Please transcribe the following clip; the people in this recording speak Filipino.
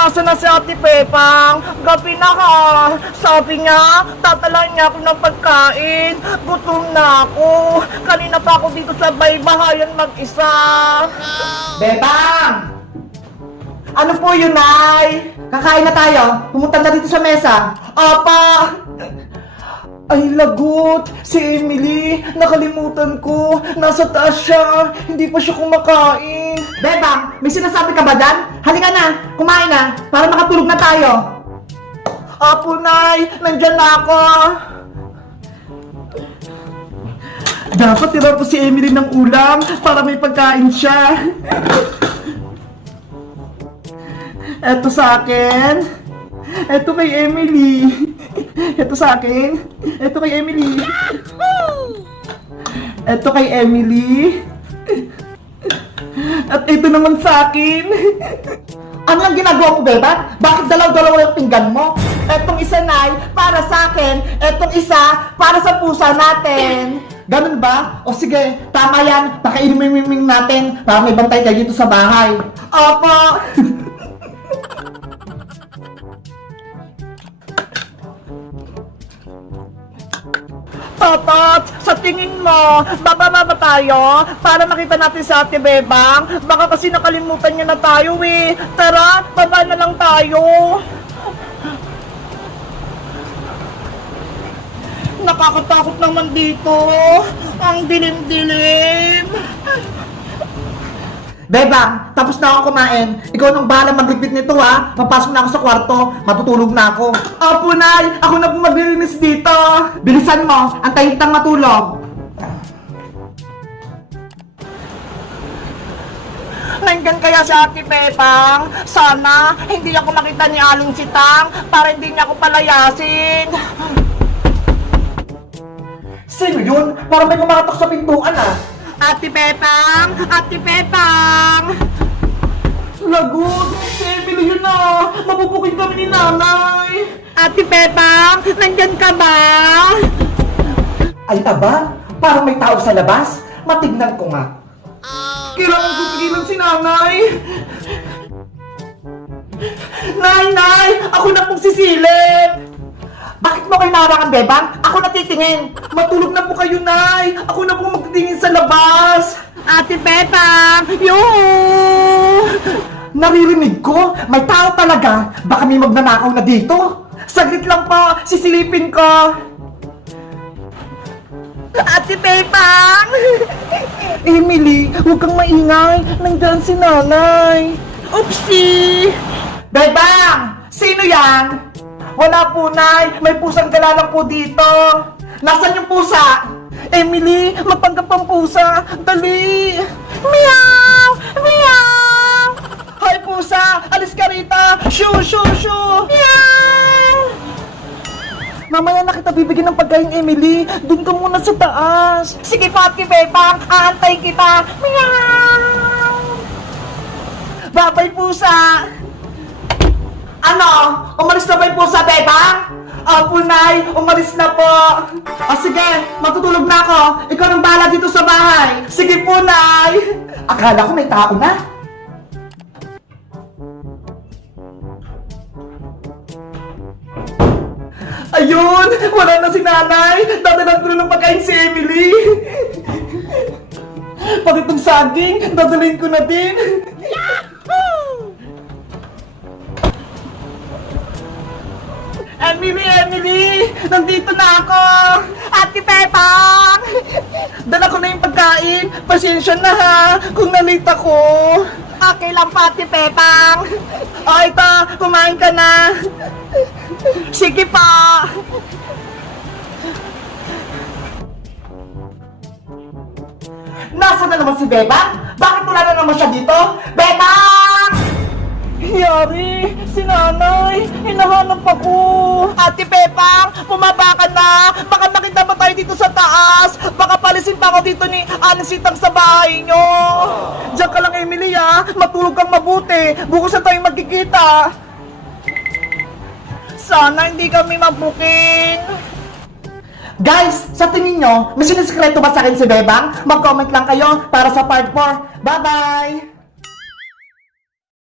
nasa na si Ate Pepang? Gabi na ka. Sabi niya, tatalahan niya ako ng pagkain. Gutom na ako. Kanina pa ako dito sa baybahayan mag-isa. Bebang! Ano po yun, Nay? Kakain na tayo. Pumunta na dito sa mesa. Apa! Ay, lagot! Si Emily, nakalimutan ko. Nasa taas siya. Hindi pa siya kumakain. Bebang, may sinasabi ka ba dyan? Halika na, kumain na, para makatulog na tayo. Apo, Nay! Nandyan na ako! Dapat tirar ko si Emily ng ulam para may pagkain siya. Eto sa akin. Eto kay Emily. Eto sa akin. Eto kay Emily. Eto kay Emily. At ito naman sa akin. Ano ang ginagawa mo, Bebang? Bakit dalaw-dalaw yung pinggan mo? Etong isa, Nay, para sa akin. Etong isa, para sa pusa natin. Ganun ba? O sige, tama yan. Pakainin mo yung miming natin para may bantay kayo dito sa bahay. Opo. tingin mo, bababa ba tayo para makita natin sa Ate Bebang? Baka kasi nakalimutan niya na tayo eh. Tara, baba na lang tayo. Nakakatakot naman dito. Ang dilim-dilim. Bebang, tapos na ako kumain. Ikaw nang bahala magligpit nito ha. Papasok na ako sa kwarto. Matutulog na ako. Apo, Nay! Ako na po maglilinis dito! Bilisan mo, antayin kitang matulog. Nandyan kaya si Ate Pepang? Sana hindi ako makita ni Aling Sitang para hindi niya ako palayasin. Sino yun? Parang may kumatok sa pintuan ah. Ate Pepang! Ate Pepang! Lagot! Si Emily yun na! Mabubukin kami ni nanay! Ate Pepang! Nandyan ka ba? Ay aba, parang may tao sa labas. Matignan ko nga. Kailangan ko pigilan si nanay! Nay, nay! Ako na pong sisilip! Bakit mo kayo narangan, Bebang? Ako natitingin. Matulog na po kayo, Nay! Ako na po magtitingin sa labas! Ate Pepang! Yoo! Naririnig ko, may tao talaga. Baka may magnanakaw na dito. Saglit lang po, sisilipin ko! Ate Pepang! Emily, huwag kang maingay. Nandiyan si nanay. Oopsie! Bebang! Sino yan? Wala po, Nay. May pusang lang po dito. Nasaan yung pusa? Emily, magpanggap ang pusa. Dali! Meow! Meow! Hoy, pusa! Alis ka rita! Shoo! Shoo! Shoo! Meow! Mamaya na kita bibigyan ng pagkain, Emily. Doon ka muna sa taas. Sige, Pati Bebang. Aantay kita. Meow! Babay, pusa! Ano? Umalis na ba yung pusa, Bebang? Apo, Nay! Umalis na po! O sige, matutulog na ako. Ikaw nang bahala dito sa bahay. Sige po, Nay! Akala ko may tao na. Ayun! Wala na si nanay! Dadalan ko na ng pagkain si Emily! Pati itong saging, dadalhin ko na din! Emily, Emily! Nandito na ako! Ate Pepang! Dala ko na yung pagkain. Pasensya na ha, kung nalate ako. Okay lang pa, Ate Pepang. O, ito, kumain ka na. Sige pa! Nasaan na naman si Bebang? Bakit wala na naman siya dito? Bebang! Yari, si nanay, hinahanap ako. Ate Pepang, bumaba ka na. Baka makita mo tayo dito sa taas. Baka palisin pa ako dito ni Aling Sitang sa bahay nyo. Diyan ka lang, Emily, ha. Matulog kang mabuti. Bukas na tayo magkikita. Sana hindi kami mabuking. Guys, sa tingin nyo, may sinisikreto ba sa akin si Bebang? Mag-comment lang kayo para sa part 4. Bye-bye!